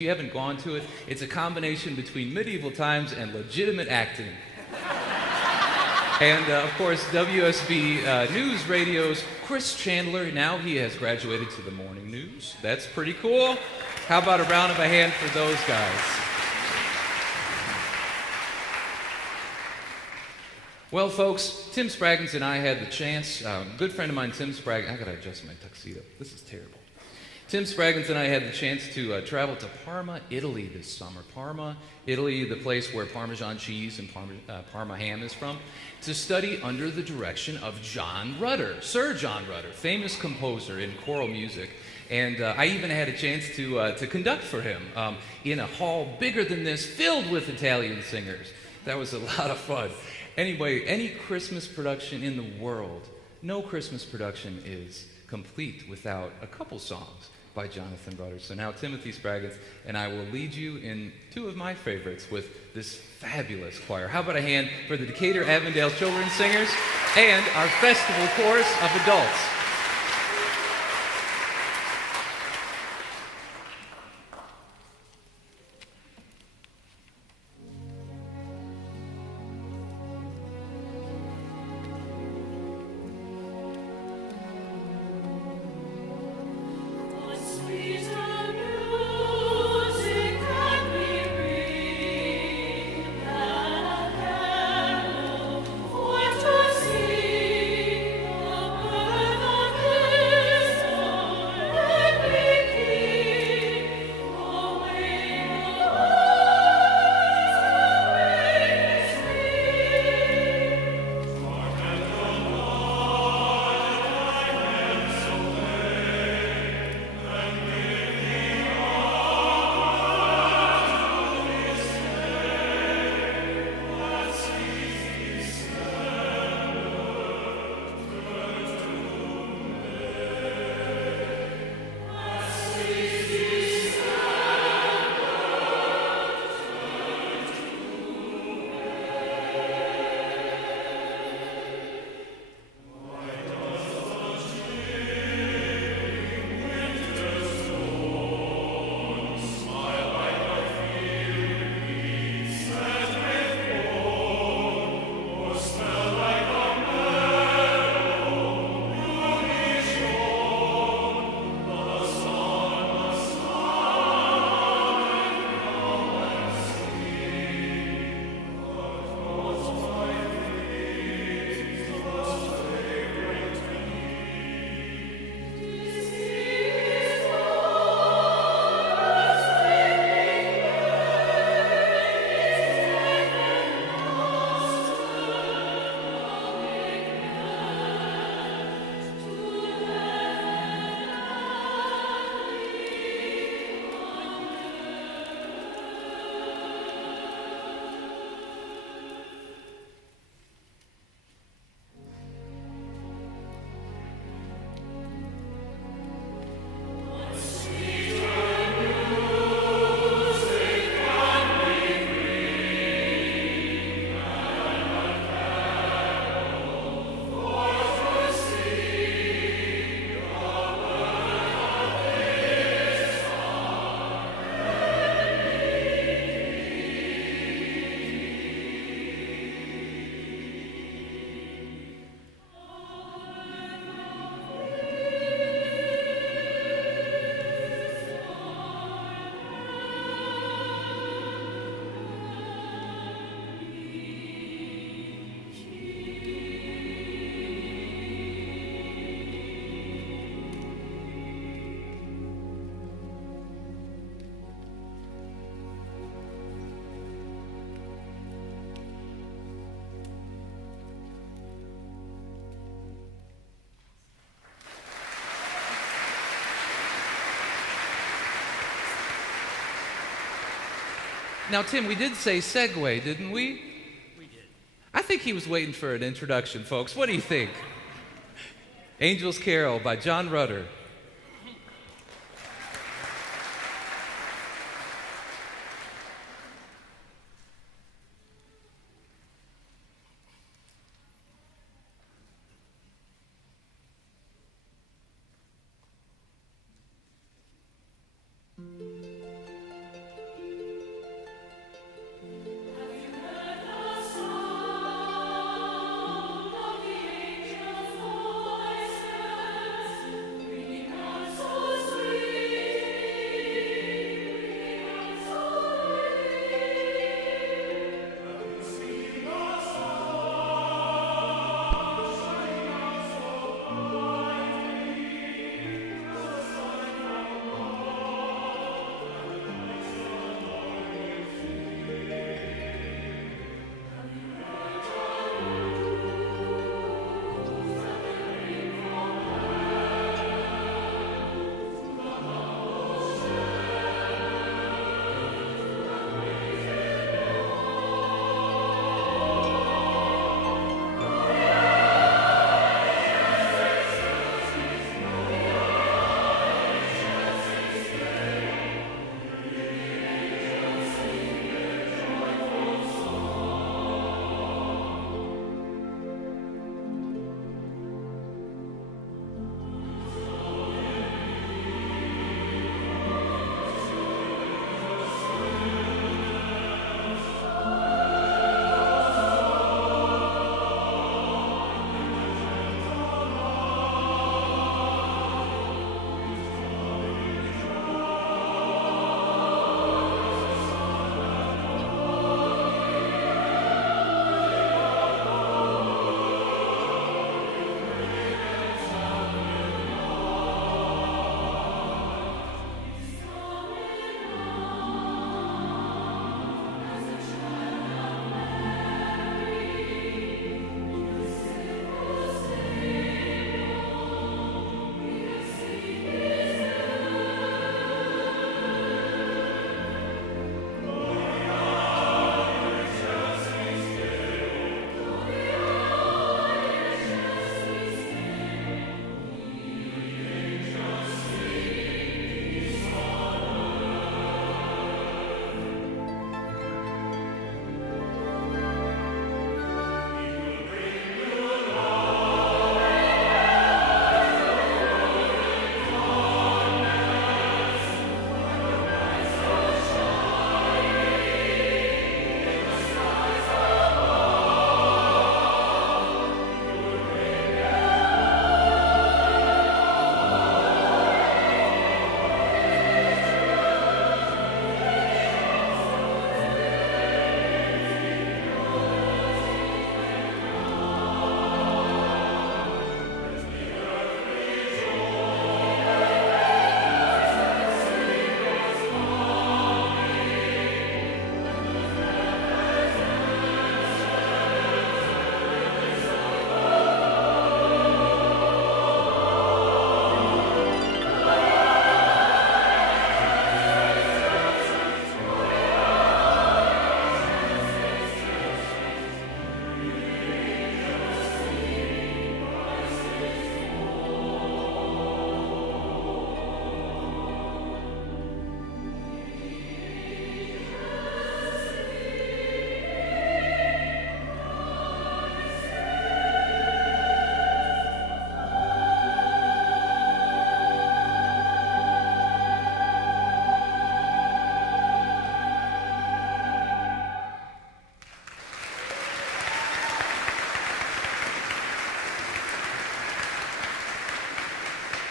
you haven't gone to it, it's a combination between medieval times and legitimate acting. And of course, WSB News Radio's Chris Chandler, now he has graduated to the morning news. That's pretty cool. How about a round of a hand for those guys? Well, folks, Tim Spraggins and I had the chance, good friend of mine, Tim Spraggins, I gotta adjust my tuxedo, this is terrible. Tim Spraggins and I had the chance to travel to Parma, Italy this summer. Parma, Italy, the place where Parmesan cheese and Parma ham is from, to study under the direction of John Rutter, Sir John Rutter, famous composer in choral music. And I even had a chance to conduct for him in a hall bigger than this, filled with Italian singers. That was a lot of fun. Anyway, any Christmas production in the world, no Christmas production is complete without a couple songs by Jonathan Rutter. So now Timothy Spraggins and I will lead you in two of my favorites with this fabulous choir. How about a hand for the Decatur Avondale Children's Singers and our festival chorus of adults. Now, Tim, we did say segue, didn't we? We did. I think he was waiting for an introduction, folks. What do you think? Angel's Carol by John Rutter.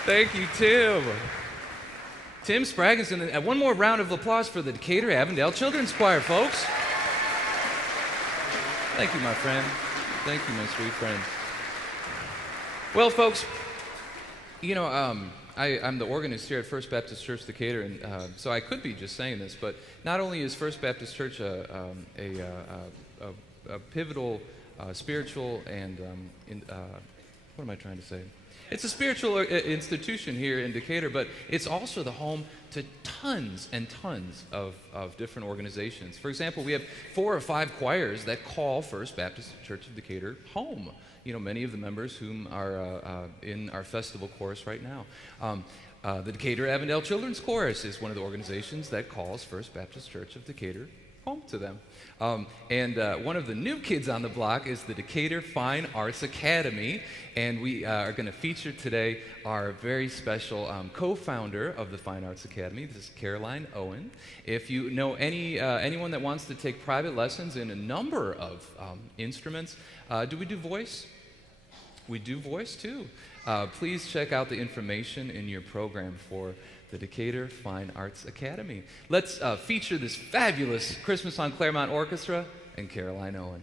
Thank you, Tim. Tim Spraggins, and one more round of applause for the Decatur Avondale Children's Choir, folks. Thank you, my friend. Thank you, my sweet friend. Well, folks, you know, I'm the organist here at First Baptist Church Decatur, and so I could be just saying this, but not only is First Baptist Church a pivotal spiritual and what am I trying to say? It's a spiritual institution here in Decatur, but it's also the home to tons and tons of different organizations. For example, we have 4 or 5 choirs that call First Baptist Church of Decatur home. You know, many of the members whom are in our festival chorus right now. The Decatur Avondale Children's Chorus is one of the organizations that calls First Baptist Church of Decatur home to them. And one of the new kids on the block is the Decatur Fine Arts Academy, and we are going to feature today our very special co-founder of the Fine Arts Academy. This is Caroline Owen. If you know anyone that wants to take private lessons in a number of instruments, do we do voice? We do voice too. Please check out the information in your program for the Decatur Fine Arts Academy. Let's feature this fabulous Christmas on Clairemont Orchestra and Caroline Owen.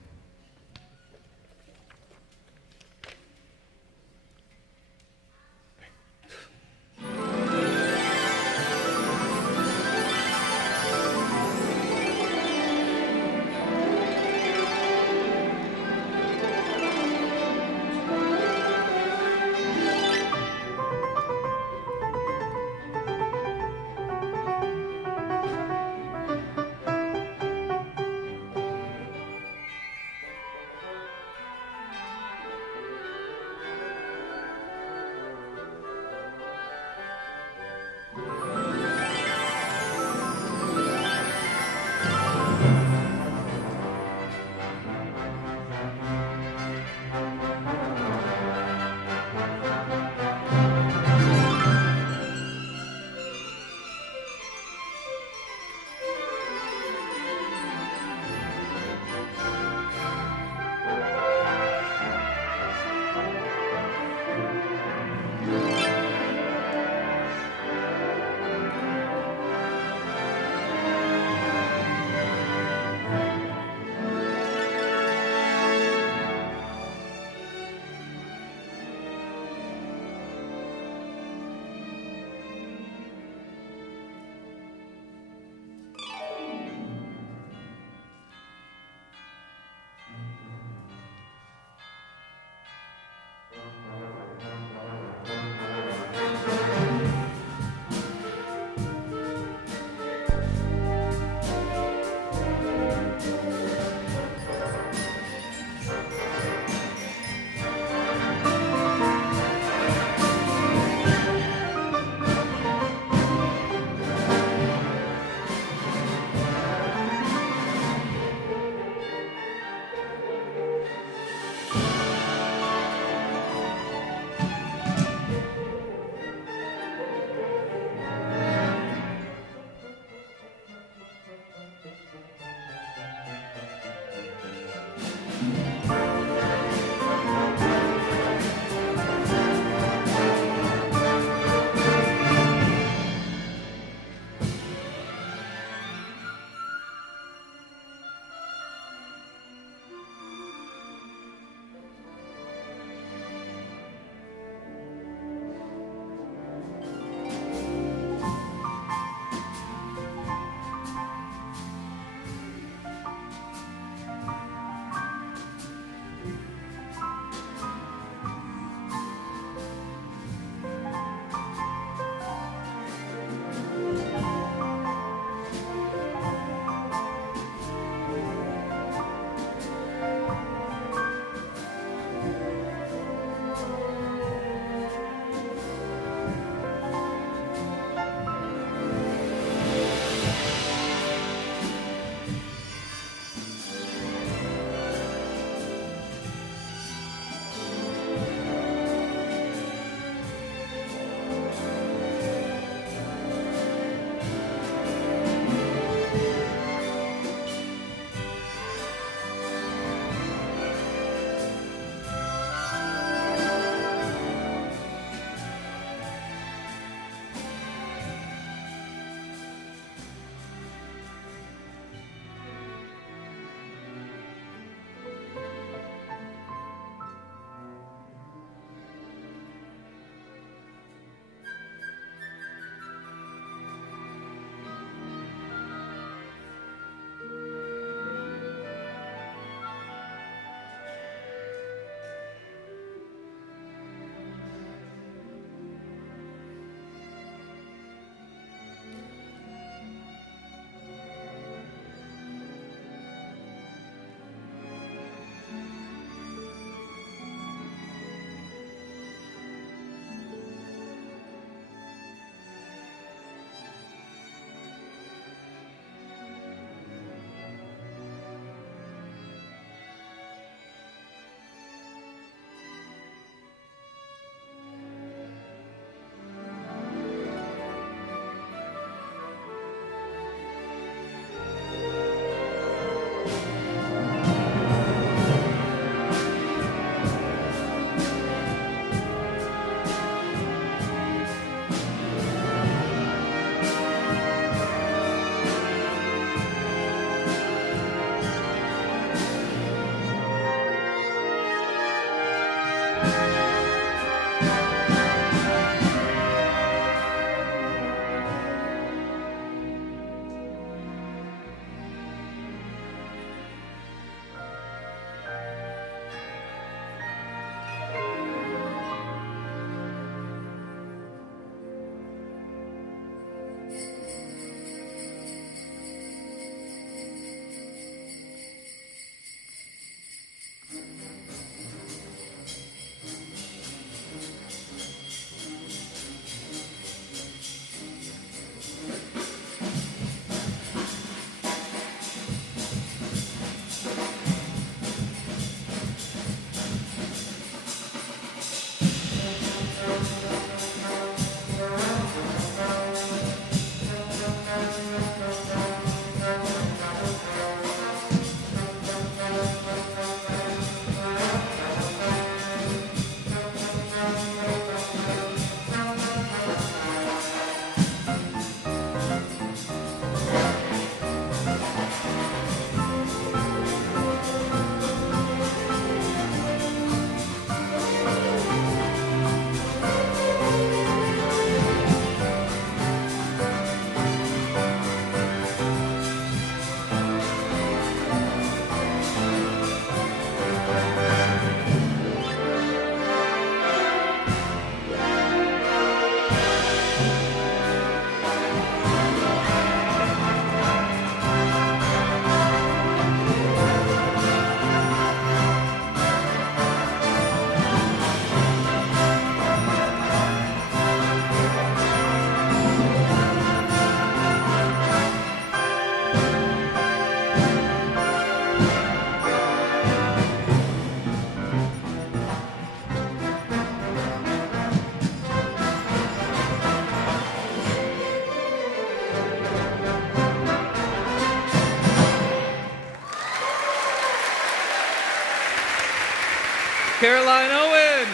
Caroline Owen.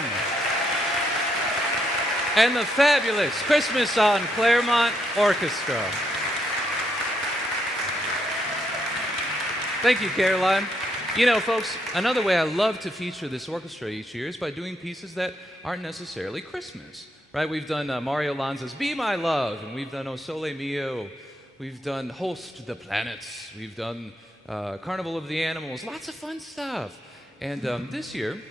And the fabulous Christmas on Clairemont Orchestra. Thank you, Caroline. You know, folks, another way I love to feature this orchestra each year is by doing pieces that aren't necessarily Christmas, right? We've done Mario Lanza's Be My Love, and we've done O Sole Mio. We've done Host the Planets. We've done Carnival of the Animals. Lots of fun stuff. And this year,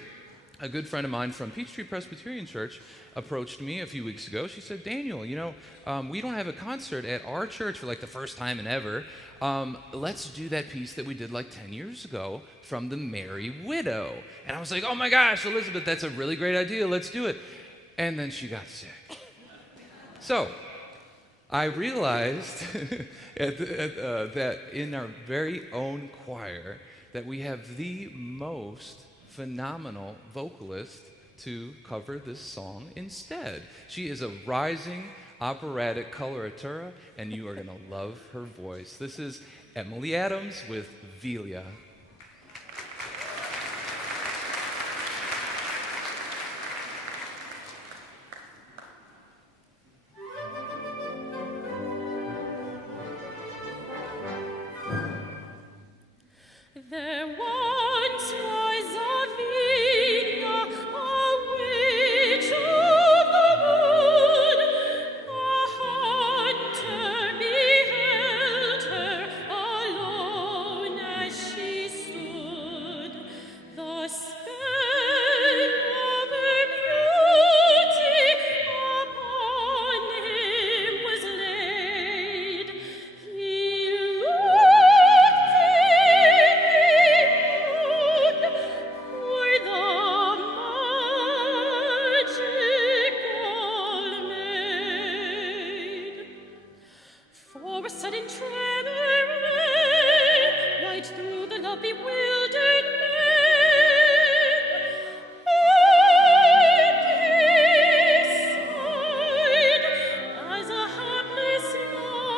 a good friend of mine from Peachtree Presbyterian Church approached me a few weeks ago. She said, Daniel, you know, we don't have a concert at our church for like the first time in ever. Let's do that piece that we did like 10 years ago from The Merry Widow. And I was like, oh my gosh, Elizabeth, that's a really great idea. Let's do it. And then she got sick. So I realized that in our very own choir that we have the most phenomenal vocalist to cover this song instead. She is a rising operatic coloratura, and you are going to love her voice. This is Emily Adams with Vilia. There once was a Vilia, a witch of the wood. A hunter beheld her alone as she stood. The spell of her beauty upon him was laid. He looked for the magical maid. For a sudden tremor ran right through the love bewildered man, and he sighed as a hapless lover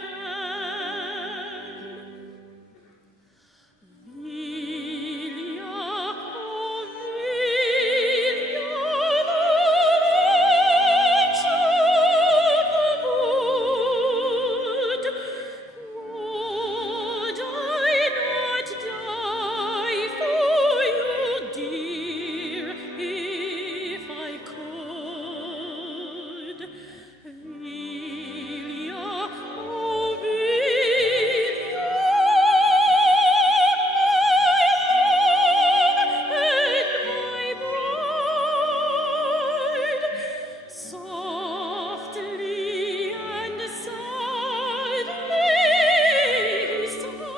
can. Vilia, oh Vilia, the witch of the wood. Would I not die for you, dear, if I could? Vilia, oh Vilia, my bride, softly and sadly sighed.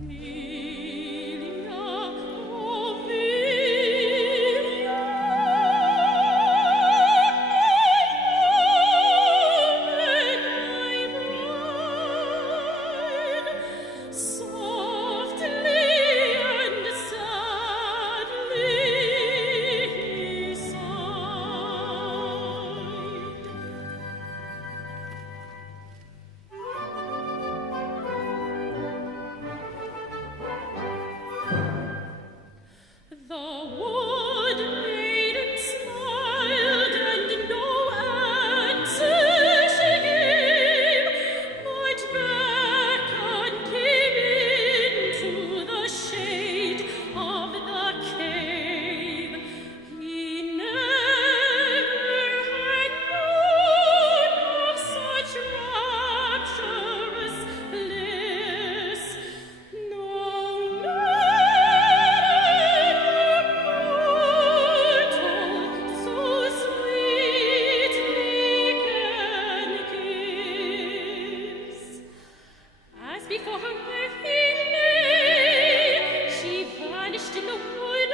Vilia, oh Vilia, my bride, softly and sadly sighed. The wood maiden smiled, and no answer she gave, but beckoned him into the shade of the cave. He never had known of such rapturous bliss. No mortal so sweetly can kiss. As before her where he lay, she vanished in the wood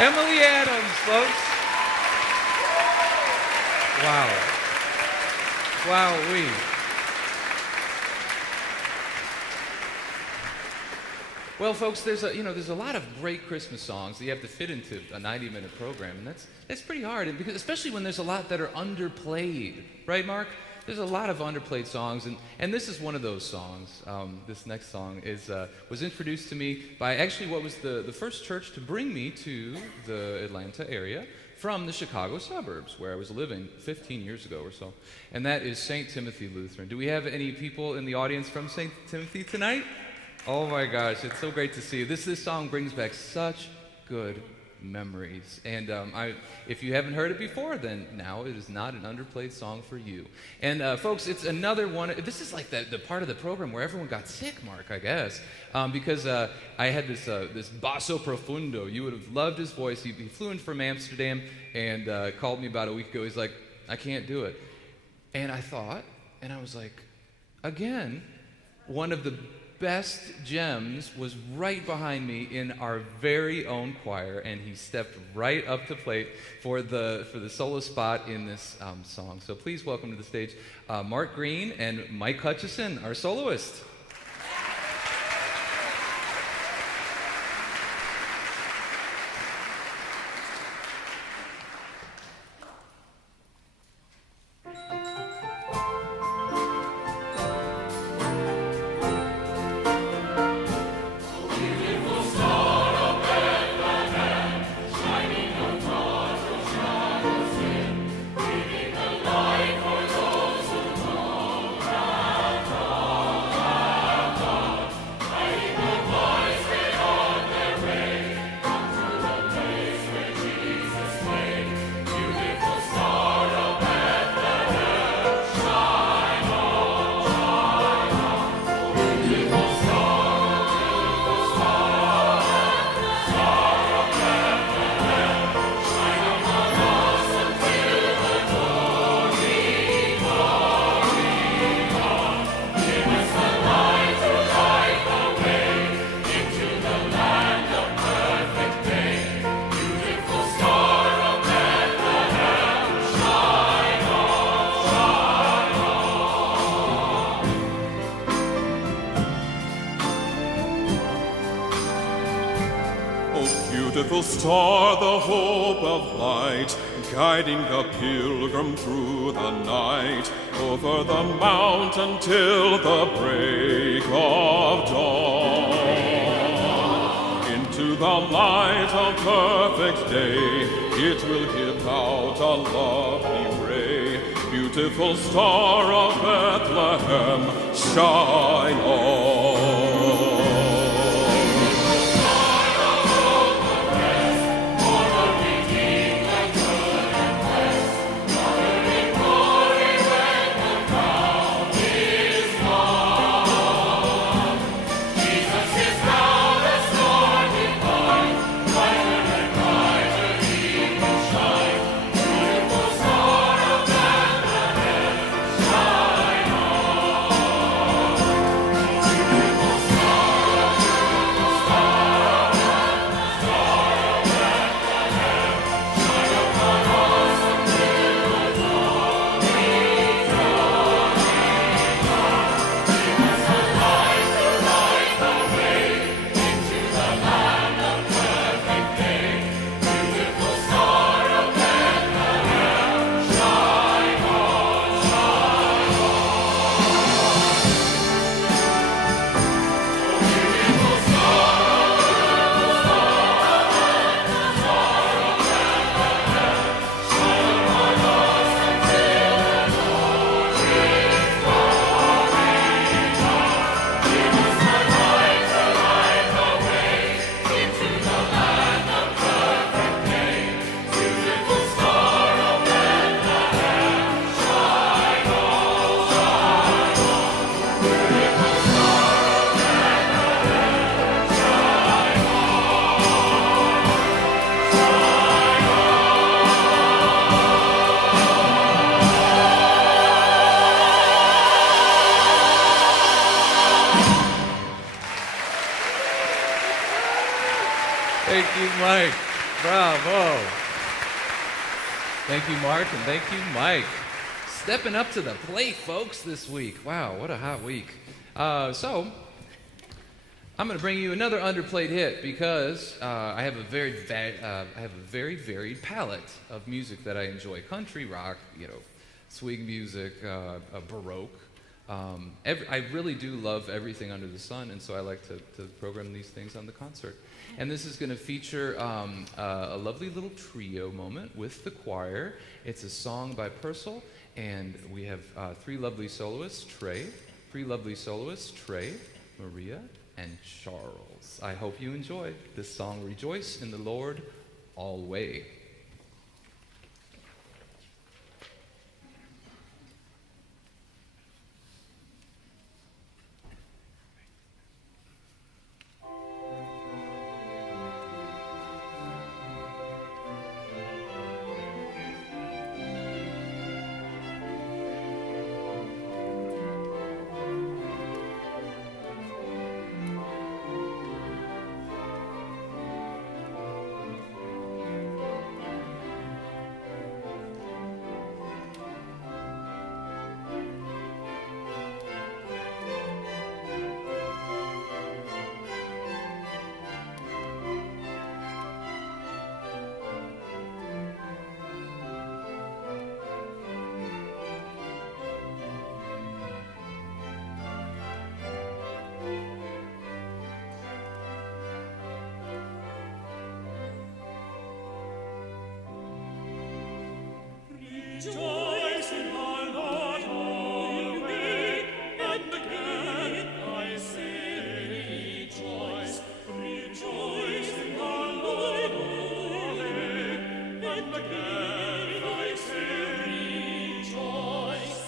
Emily Adams, folks. Wow. Wow-wee. Well, folks, there's a lot of great Christmas songs that you have to fit into a 90-minute program, and that's pretty hard, and because, especially when there's a lot that are underplayed, right, Mark? There's a lot of underplayed songs, and this is one of those songs. This next song was introduced to me by actually what was the first church to bring me to the Atlanta area from the Chicago suburbs, where I was living 15 years ago or so, and that is St. Timothy Lutheran. Do we have any people in the audience from St. Timothy tonight? Oh my gosh, it's so great to see you. This song brings back such good memories. And if you haven't heard it before, then now it is not an underplayed song for you. And folks, it's another one. This is like the part of the program where everyone got sick, Mark, I guess, because I had this basso profundo. You would have loved his voice. He flew in from Amsterdam and called me about a week ago. He's like, I can't do it. And I thought, and I was like, again, one of the best gems was right behind me in our very own choir, and he stepped right up to plate for the solo spot in this song. So please welcome to the stage Mark Green and Mike Hutchison, our soloist. Beautiful star, the hope of light, guiding the pilgrim through the night, over the mountain till the break of dawn. Into the light of perfect day, it will give out a lovely ray. Beautiful star of Bethlehem, shine on. Thank you, Mike. Bravo. Thank you, Mark, and thank you, Mike. Stepping up to the plate, folks, this week. Wow, what a hot week. So, I'm going to bring you another underplayed hit because I have a very varied palette of music that I enjoy: country, rock, swing music, baroque. I really do love everything under the sun, and so I like to program these things on the concert. And this is going to feature a lovely little trio moment with the choir. It's a song by Purcell, and we have three lovely soloists, Trey, Maria, and Charles. I hope you enjoy this song, Rejoice in the Lord Alway. Rejoice in the Lord alway, and again I say rejoice. Rejoice in the Lord alway, and again I say rejoice.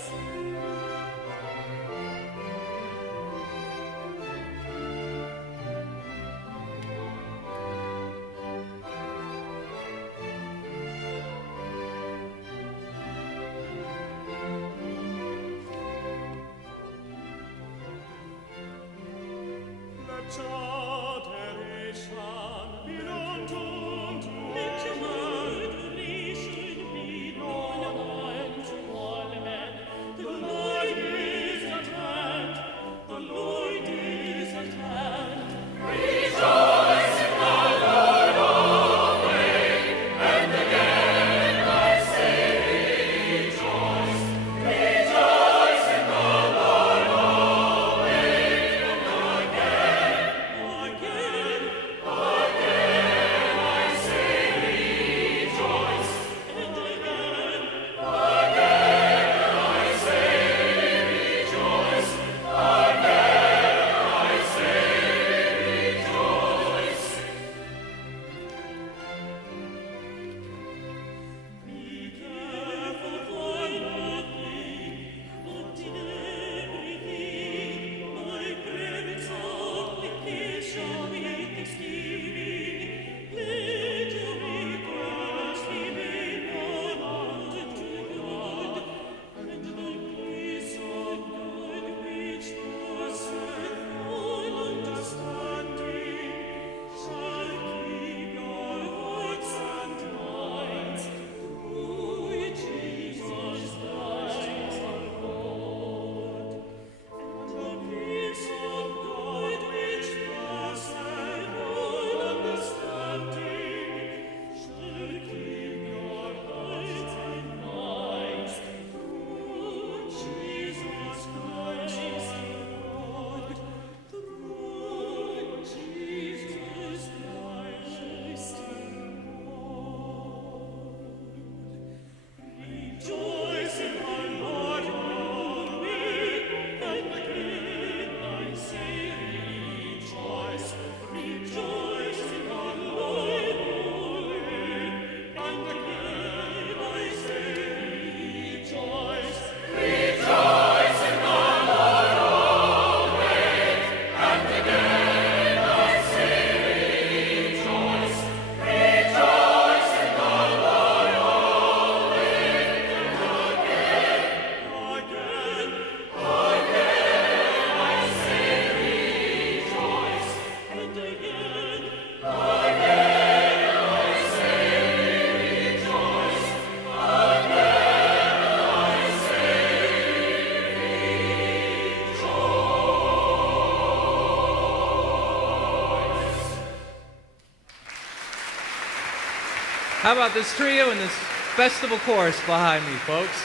How about this trio and this festival chorus behind me, folks?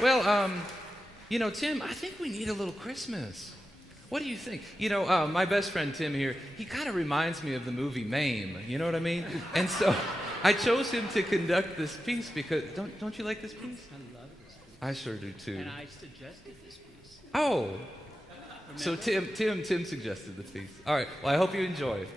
Well, Tim, I think we need a little Christmas. What do you think? My best friend Tim here, he kind of reminds me of the movie Mame, you know what I mean? And so I chose him to conduct this piece because, don't you like this piece? I love this piece. I sure do too. And I suggested this piece. Oh, Remember? so Tim suggested this piece. All right, well, I hope you enjoy it.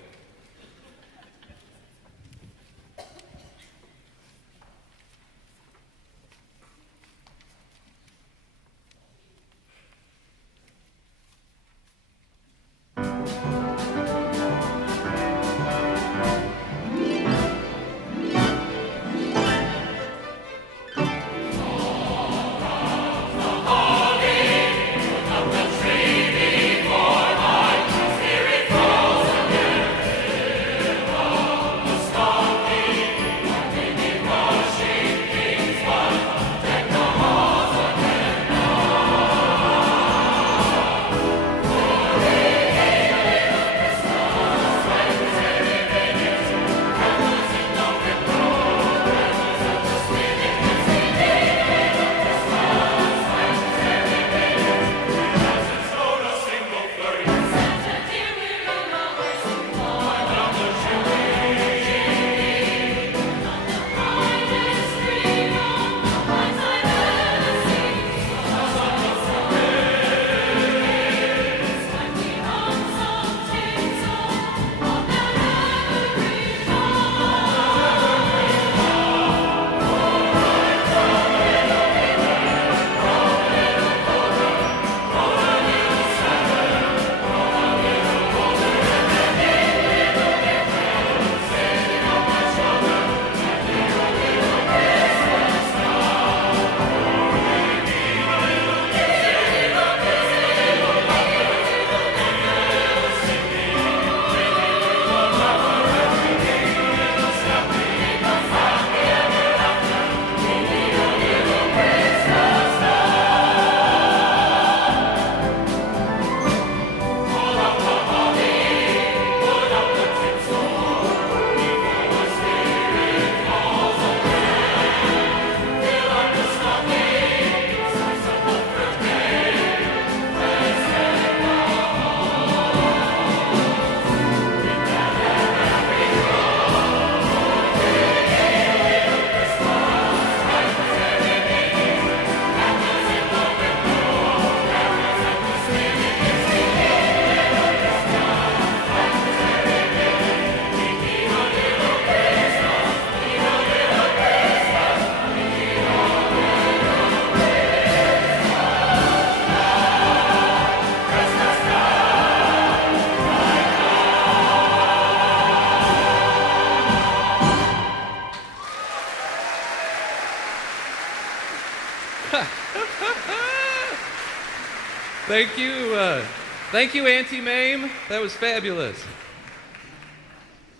Thank you, Auntie Mame. That was fabulous.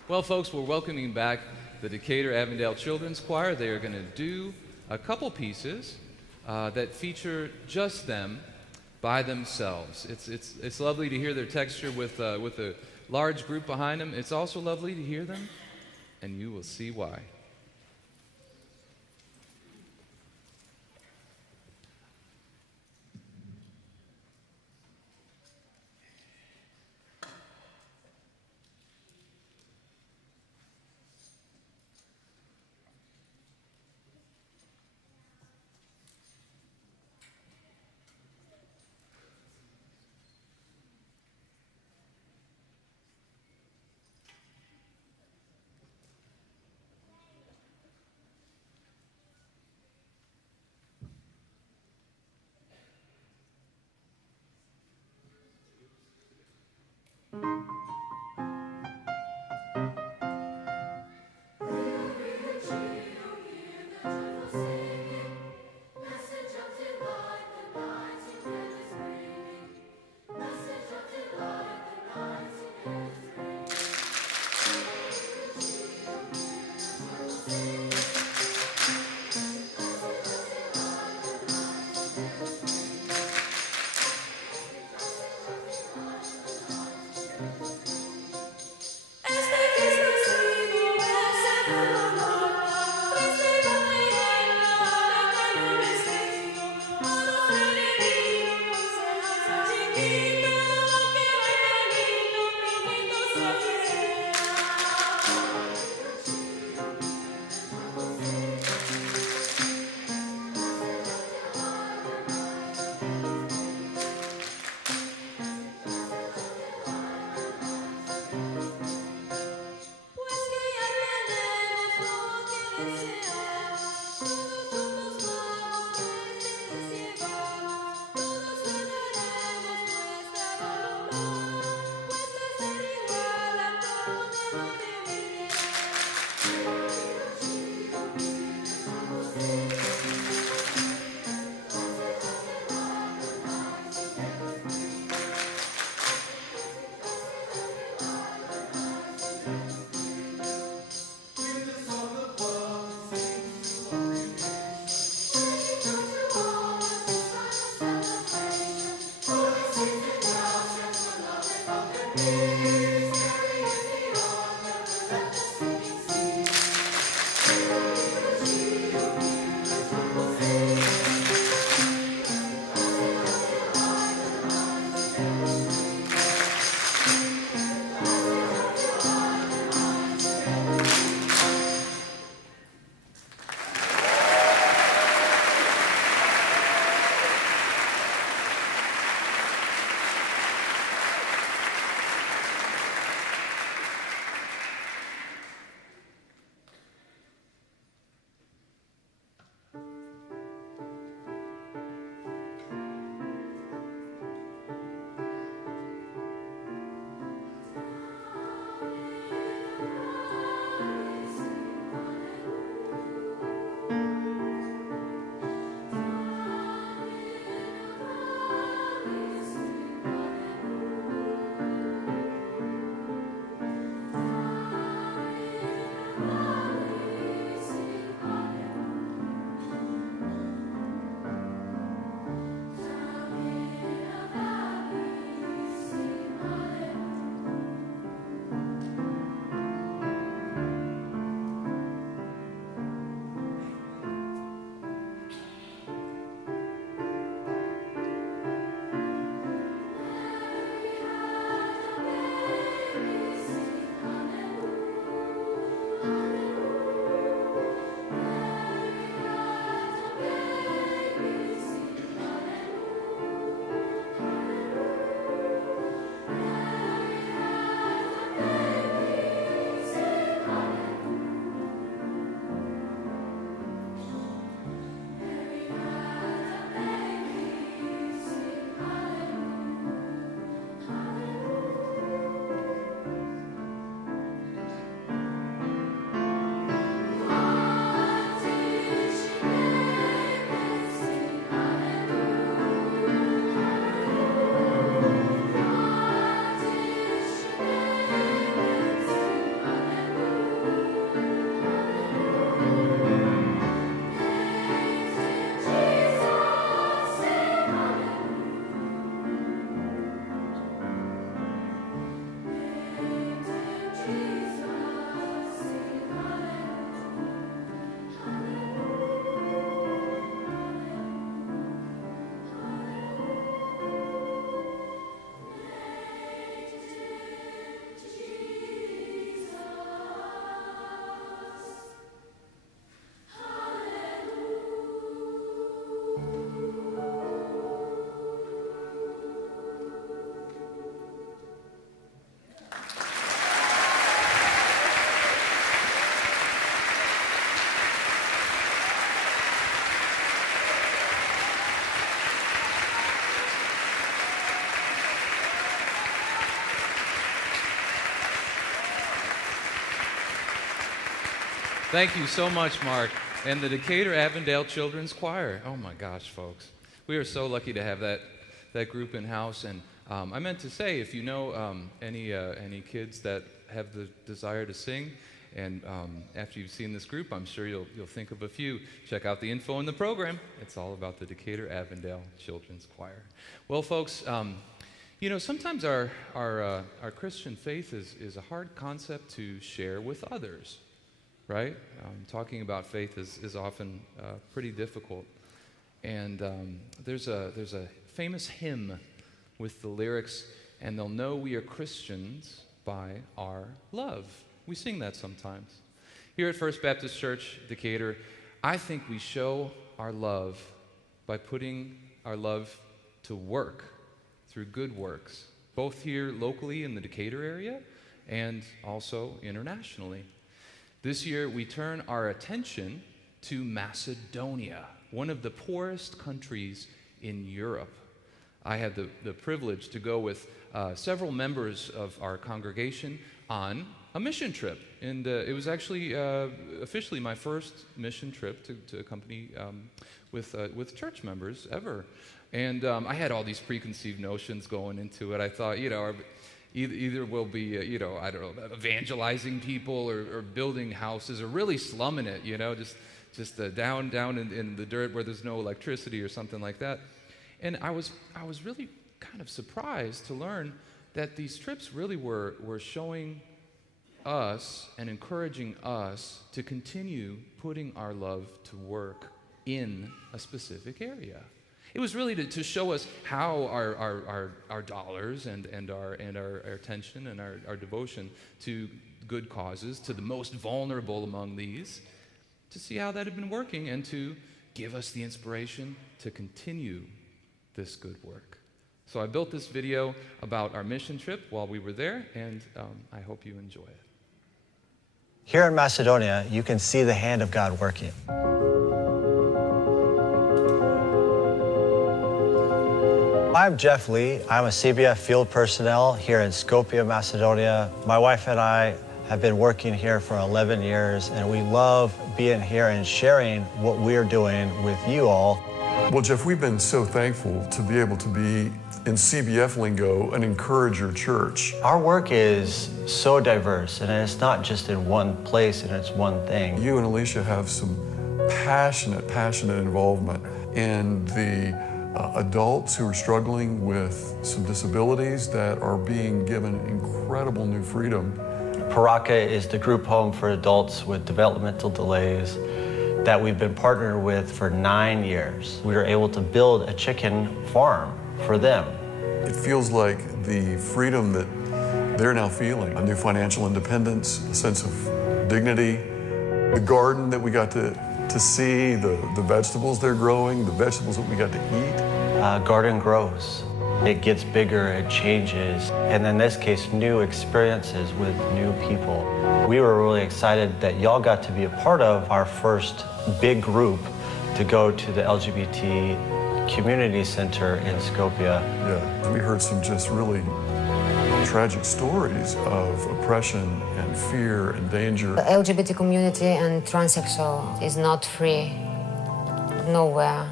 Well, folks, we're welcoming back the Decatur Avondale Children's Choir. They are going to do a couple pieces that feature just them by themselves. It's lovely to hear their texture with a large group behind them. It's also lovely to hear them, and you will see why. Thank you so much, Mark. And the Decatur Avondale Children's Choir. Oh my gosh, folks. We are so lucky to have that group in-house. And I meant to say, if you know any kids that have the desire to sing, and after you've seen this group, I'm sure you'll think of a few. Check out the info in the program. It's all about the Decatur Avondale Children's Choir. Well, folks, you know, sometimes our Christian faith is a hard concept to share with others, right? Talking about faith is often pretty difficult. And there's a famous hymn with the lyrics, "And they'll know we are Christians by our love." We sing that sometimes. Here at First Baptist Church, Decatur, I think we show our love by putting our love to work through good works, both here locally in the Decatur area and also internationally. This year, we turn our attention to Macedonia, one of the poorest countries in Europe. I had the privilege to go with several members of our congregation on a mission trip, and it was actually officially my first mission trip to accompany with church members ever. And I had all these preconceived notions going into it. I thought, you know, either we'll be, you know, I don't know, evangelizing people or building houses or really slumming it, you know, just down in the dirt where there's no electricity or something like that. And I was really kind of surprised to learn that these trips really were showing us and encouraging us to continue putting our love to work in a specific area. It was really to show us how our dollars and our attention and our devotion to good causes, to the most vulnerable among these, to see how that had been working and to give us the inspiration to continue this good work. So I built this video about our mission trip while we were there, and I hope you enjoy it. Here in Macedonia, you can see the hand of God working. I'm Jeff Lee. I'm a CBF field personnel here in Skopje, Macedonia. My wife and I have been working here for 11 years, and we love being here and sharing what we're doing with you all. Well, Jeff, we've been so thankful to be able to be, in CBF lingo, an encourager church. Our work is so diverse, and it's not just in one place and it's one thing. You and Alicia have some passionate involvement in the adults who are struggling with some disabilities that are being given incredible new freedom. Paraka is the group home for adults with developmental delays that we've been partnered with for 9 years. We were able to build a chicken farm for them. It feels like the freedom that they're now feeling, a new financial independence, a sense of dignity, the garden that we got to see, the vegetables they're growing, the vegetables that we got to eat. Garden grows. It gets bigger, it changes, and in this case, new experiences with new people. We were really excited that y'all got to be a part of our first big group to go to the LGBT community center in Skopje. Yeah, we heard some just really tragic stories of oppression and fear and danger. The LGBT community and transsexual is not free nowhere.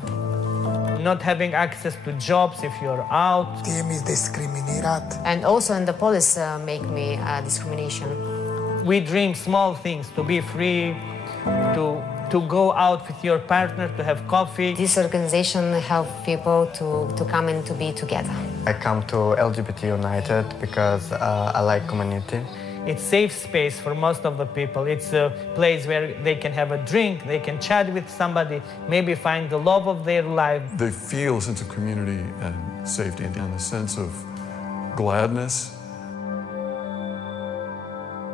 Not having access to jobs if you're out. Tim is discriminated. And also in the police make me discrimination. We dream small things, to be free, to go out with your partner, to have coffee. This organization helps people to come and to be together. I come to LGBT United because I like community. It's a safe space for most of the people. It's a place where they can have a drink, they can chat with somebody, maybe find the love of their life. They feel a sense of community and safety and a sense of gladness.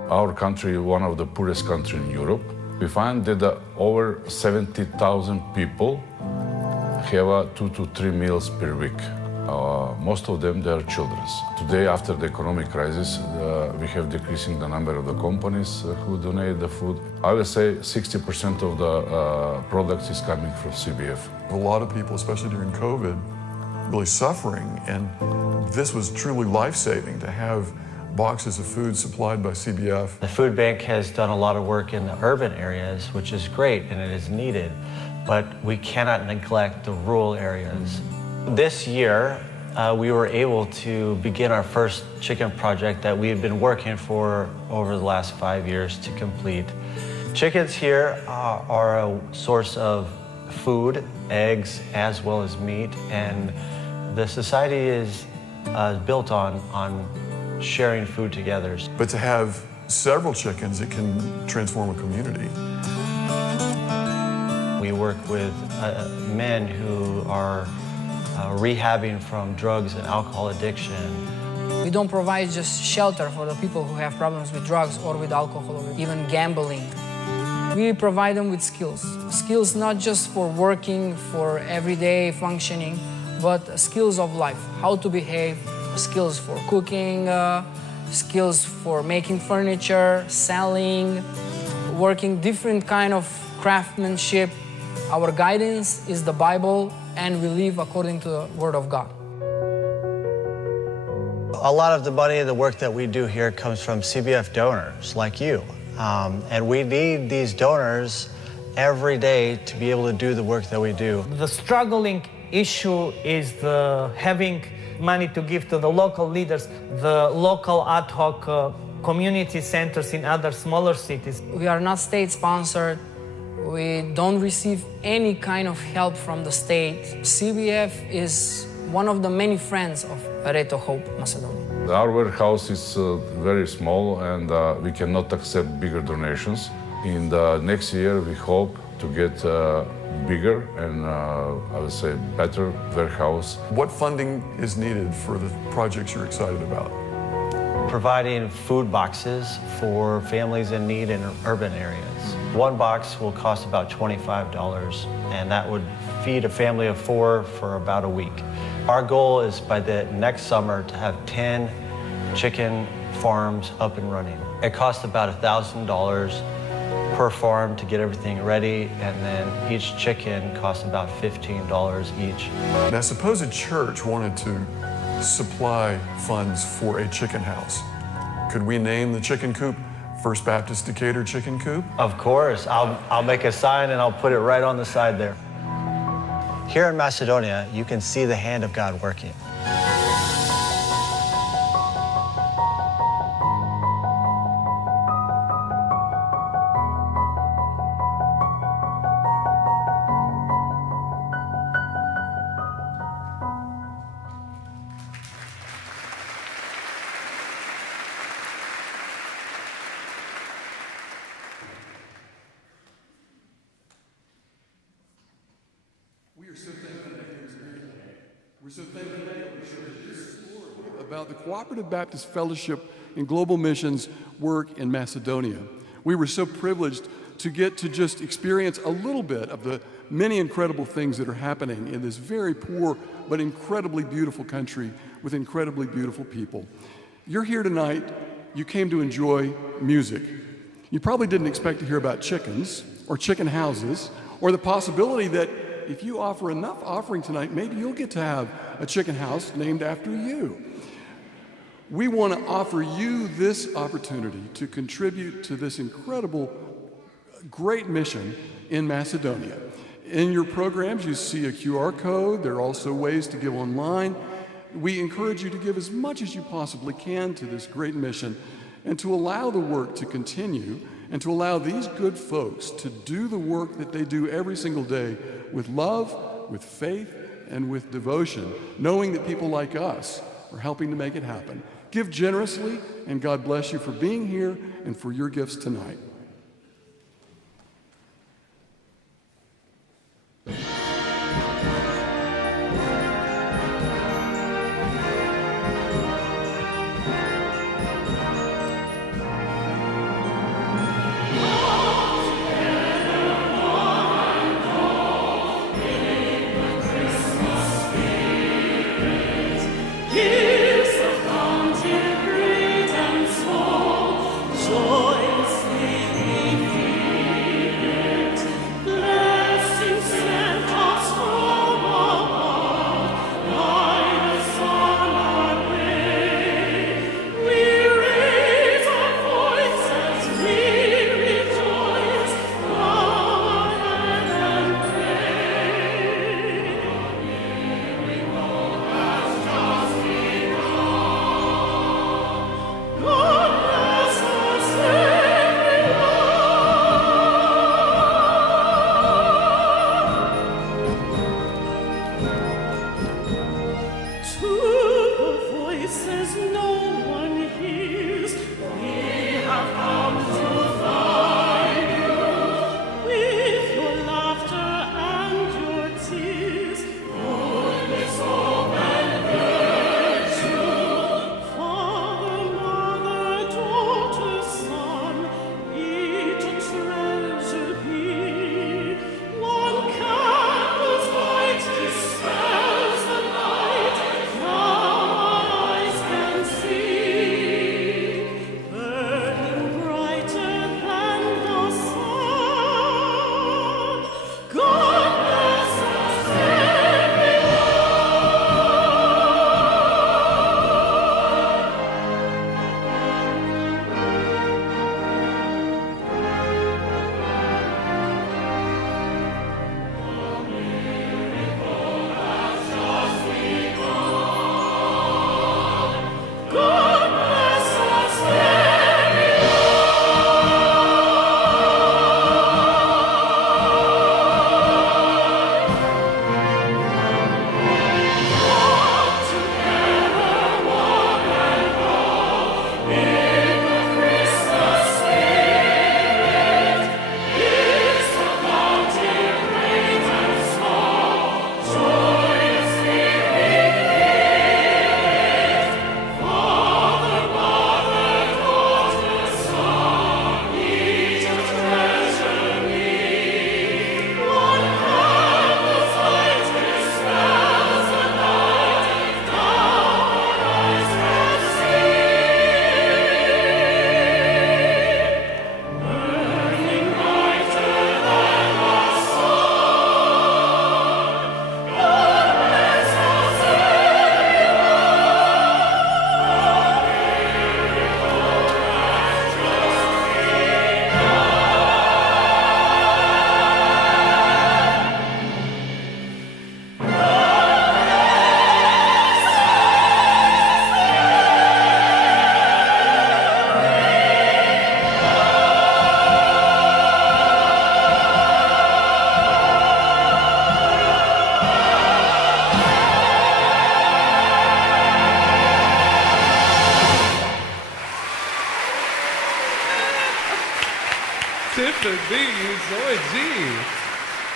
Our country, one of the poorest countries in Europe, we find that over 70,000 people have 2 to 3 meals per week. Most of them, they are children. Today, after the economic crisis, we have decreasing the number of the companies who donate the food. I would say 60% of the products is coming from CBF. A lot of people, especially during COVID, really suffering, and this was truly life-saving to have boxes of food supplied by CBF. The food bank has done a lot of work in the urban areas, which is great and it is needed, but we cannot neglect the rural areas. This year, we were able to begin our first chicken project that we've been working for over the last 5 years to complete. Chickens here are a source of food, eggs, as well as meat, and the society is built on sharing food together. But to have several chickens, it can transform a community. We work with men who are rehabbing from drugs and alcohol addiction. We don't provide just shelter for the people who have problems with drugs or with alcohol or even gambling. We provide them with skills. Skills not just for working, for everyday functioning, but skills of life, how to behave, skills for cooking, skills for making furniture, selling, working different kind of craftsmanship. Our guidance is the Bible, and we live according to the Word of God. A lot of the money and the work that we do here comes from CBF donors like you. And we need these donors every day to be able to do the work that we do. The struggling issue is having money to give to the local leaders, the local ad hoc community centers in other smaller cities. We are not state-sponsored. We don't receive any kind of help from the state. CBF is one of the many friends of Areto Hope Macedonia. Our warehouse is very small and we cannot accept bigger donations. In the next year, we hope to get bigger and I would say better warehouse. What funding is needed for the projects you're excited about? Providing food boxes for families in need in urban areas. One box will cost about $25, and that would feed a family of 4 for about a week. Our goal is by the next summer to have 10 chicken farms up and running. It costs about $1,000 per farm to get everything ready, and then each chicken costs about $15 each. Now, suppose a church wanted to supply funds for a chicken house. Could we name the chicken coop First Baptist Decatur Chicken Coop? Of course. I'll make a sign and I'll put it right on the side there. Here in Macedonia, you can see the hand of God working. We're so thankful that we share this story about the Cooperative Baptist Fellowship and Global Missions work in Macedonia. We were so privileged to get to just experience a little bit of the many incredible things that are happening in this very poor but incredibly beautiful country with incredibly beautiful people. You're here tonight, you came to enjoy music. You probably didn't expect to hear about chickens or chicken houses or the possibility that if you offer enough offering tonight, maybe you'll get to have a chicken house named after you. We want to offer you this opportunity to contribute to this incredible, great mission in Macedonia. In your programs, you see a QR code. There are also ways to give online. We encourage you to give as much as you possibly can to this great mission and to allow the work to continue and to allow these good folks to do the work that they do every single day with love, with faith, and with devotion, knowing that people like us are helping to make it happen. Give generously, and God bless you for being here and for your gifts tonight. Gifts of bounty, great and small, joyously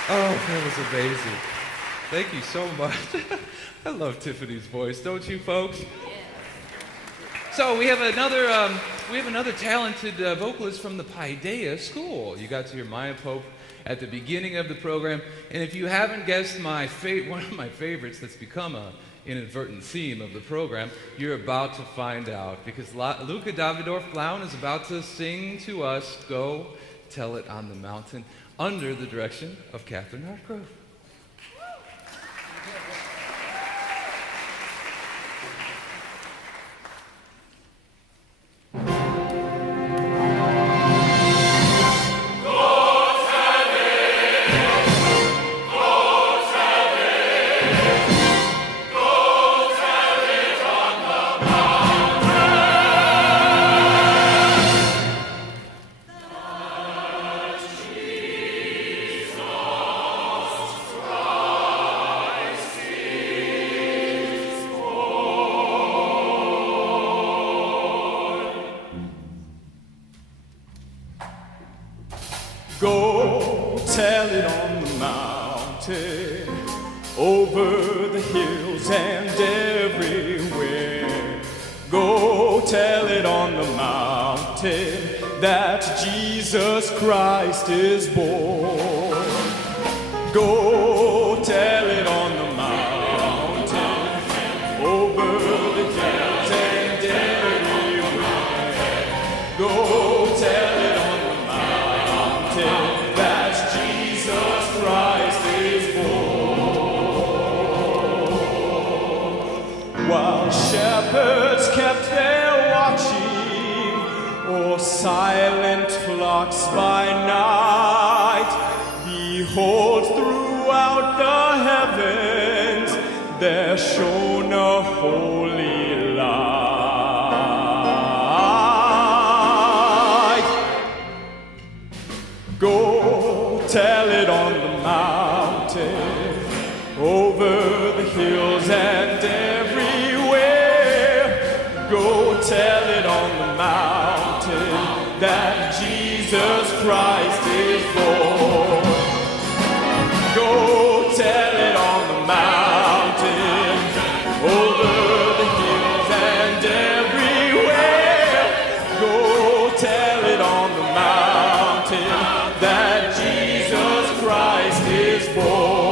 Oh, that was amazing. Thank you so much. I love Tiffany's voice, don't you, folks? So we have another talented vocalist from the Paideia School. You got to hear Maya Pope at the beginning of the program, and if you haven't guessed one of my favorites that's become an inadvertent theme of the program, you're about to find out, because Luca Davidoff-Blaun is about to sing to us "Go Tell It on the Mountain" under the direction of Catherine Hartgrove. Go tell it on the mountain, over the hills and everywhere. Go tell it on the mountain that Jesus Christ is born. Go tell it on the mountain, over the hills and everywhere. Go tell it on the mountain that Jesus Christ is born. While shepherds kept their watching, or silent flocks by night, behold, throughout the heavens there shone a holy light. Go tell it on the mountain, over the hills and everywhere. Go tell it on the mountain that Jesus Christ is born. Go tell it on the mountain, over the hills and everywhere. Go tell it on the mountain that Jesus Christ is born.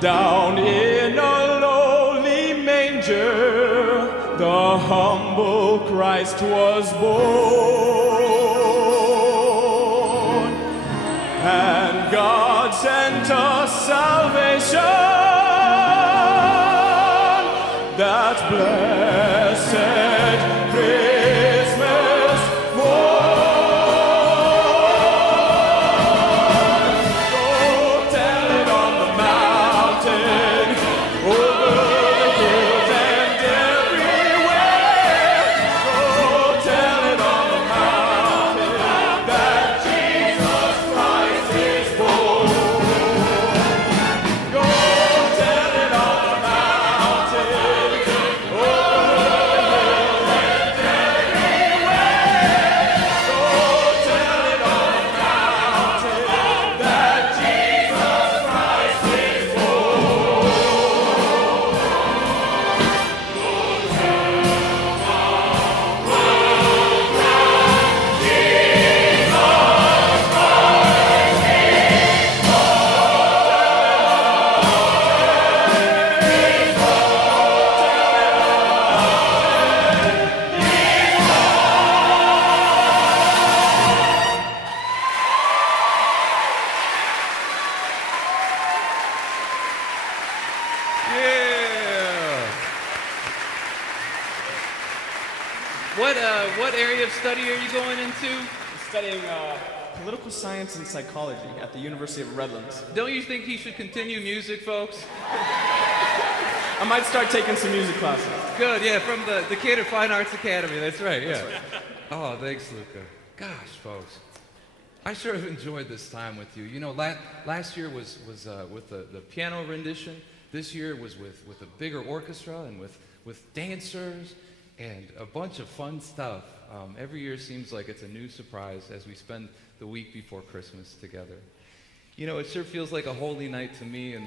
Down in a lowly manger, the humble Christ was born, and God sent us salvation, that blessed Christmas morn. Go tell it on the mountain, over the hills and everywhere. Go tell it on the mountain that Jesus Christ is born. Go tell it on the mountain, over the hills and everywhere. Go tell it on the mountain that Jesus Christ is born. Yeah. What area of study are you going into? Studying political science and psychology at the University of Redlands. Don't you think he should continue music, folks? I might start taking some music classes. Good, yeah, from the Decatur Fine Arts Academy. That's right, yeah. That's right. Oh, thanks, Luca. Gosh, folks, I sure have enjoyed this time with you. You know, last year was with the piano rendition. This year was with a bigger orchestra and with dancers and a bunch of fun stuff. Every year seems like it's a new surprise as we spend the week before Christmas together. You know, it sure feels like a holy night to me, and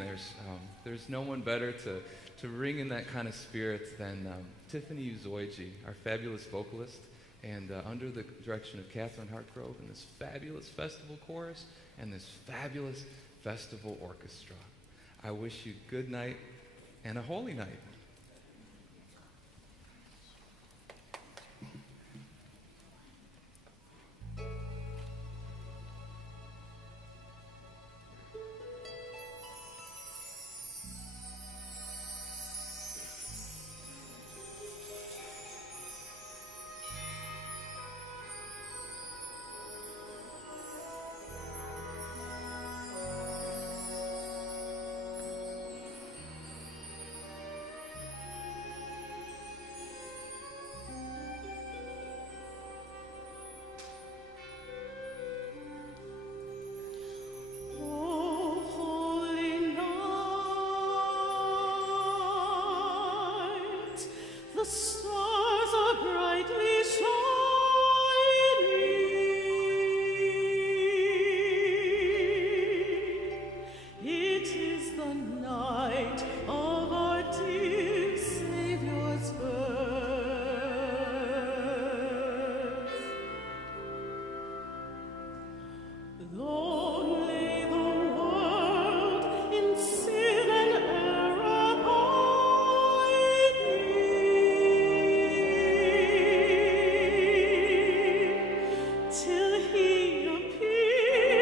there's no one better to ring in that kind of spirit than Tiffany Uzoiji, our fabulous vocalist, and under the direction of Catherine Hartgrove and this fabulous festival chorus and this fabulous festival orchestra. I wish you good night and a holy night. The stars are brightly shining. It is the night of our dear Savior's birth. Long lay the world in sin and error till he appeared,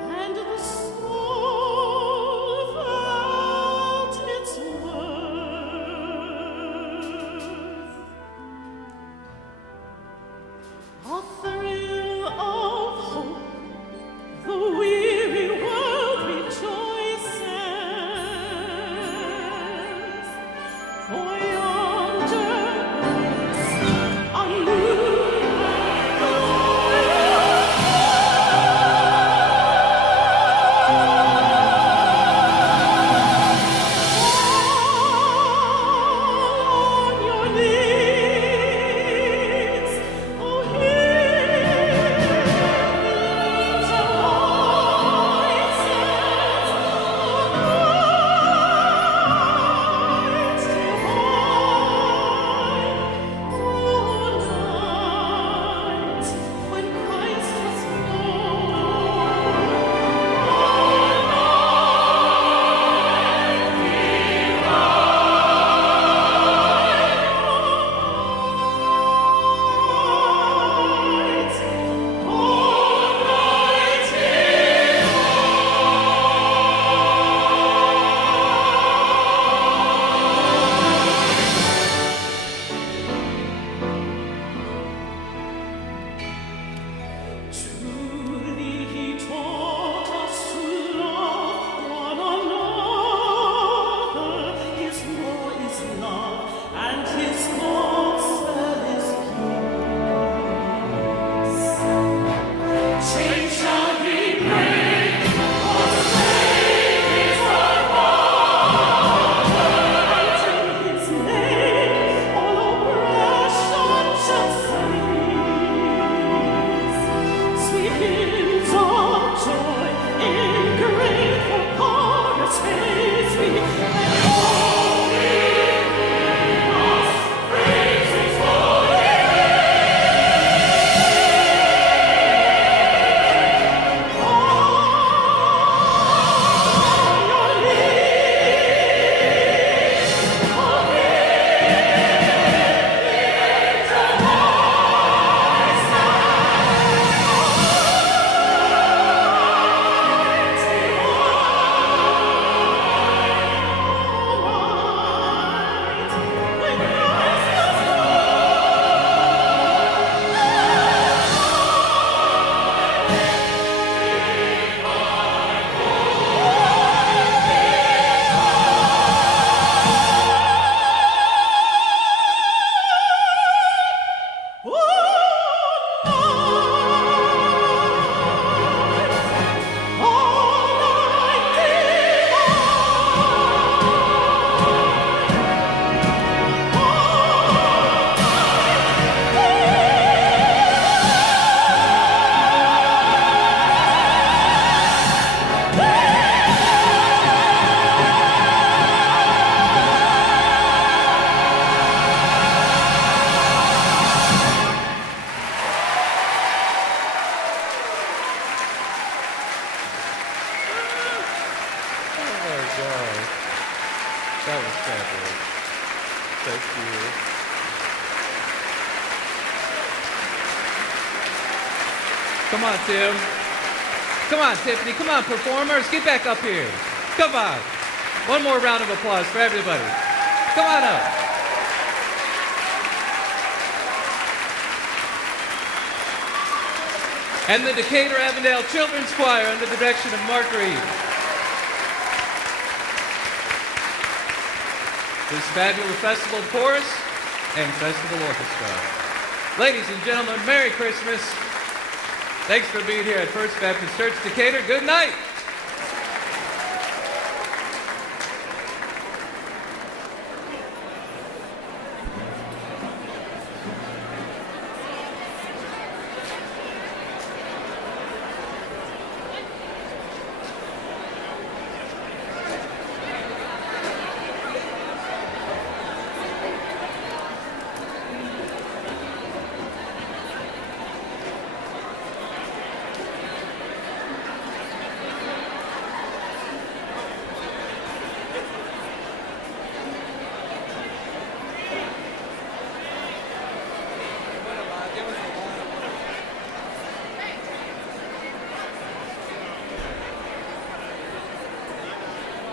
and the soul found God. That was fabulous. Thank you. Come on, Tim. Come on, Tiffany. Come on, performers. Get back up here. Come on. One more round of applause for everybody. Come on up. And the Decatur Avondale Children's Choir under the direction of Mark Reed. This fabulous festival chorus and festival orchestra. Ladies and gentlemen, Merry Christmas. Thanks for being here at First Baptist Church Decatur. Good night.